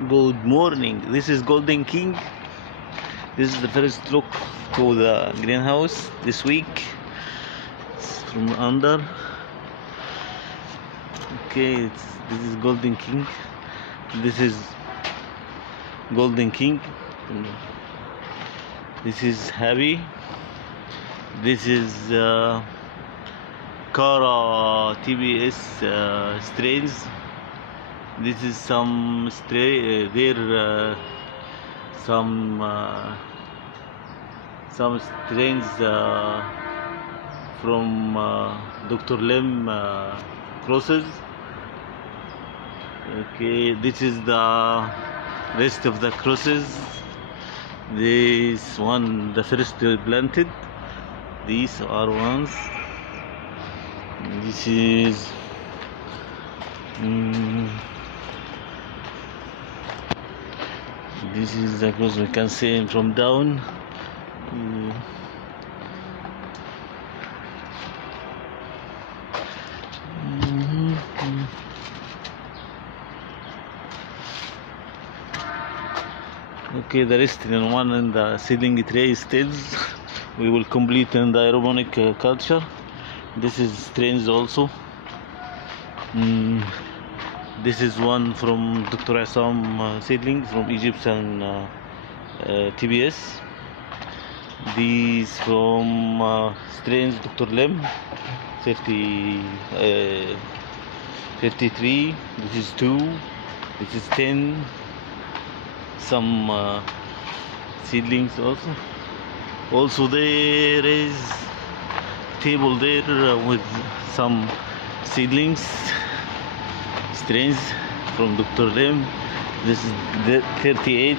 Good morning. This is Golden King. This is the first look to the greenhouse this week. It's from under. Okay, this is Golden King. This is Golden King. This is Happy. This is Kara TBS strains. This is some some strains from Dr. Lim crosses. Okay, this is the rest of the crosses. This one, the first planted. These are ones. This is this is the cross we can see from down. Okay, the rest in one in the seedling tray stage. We will complete in the aeroponic culture. This is strains also. This is one from Dr. Assam seedling from Egyptian TBS. These from strains Dr. Lim 53. This is 2. This is 10. Some seedlings also. Also there is table there with some seedlings, strains from Dr. Lim. This is the 38.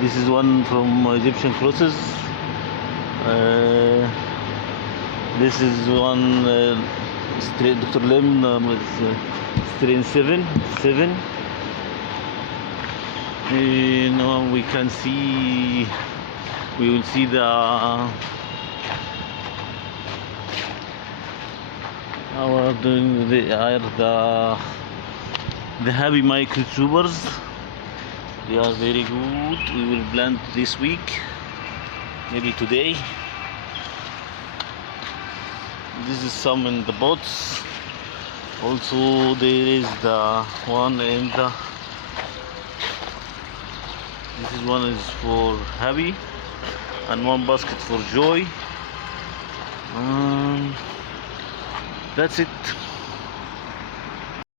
This is one from Egyptian crosses. This is one strain Dr. Lim with strain 7. Now we can see, we will see the happy microtubers. They are very good. We will plant this week, maybe today. This is some in the pots. Also there is the one in the this is one is for Happy and one basket for Joy. That's it.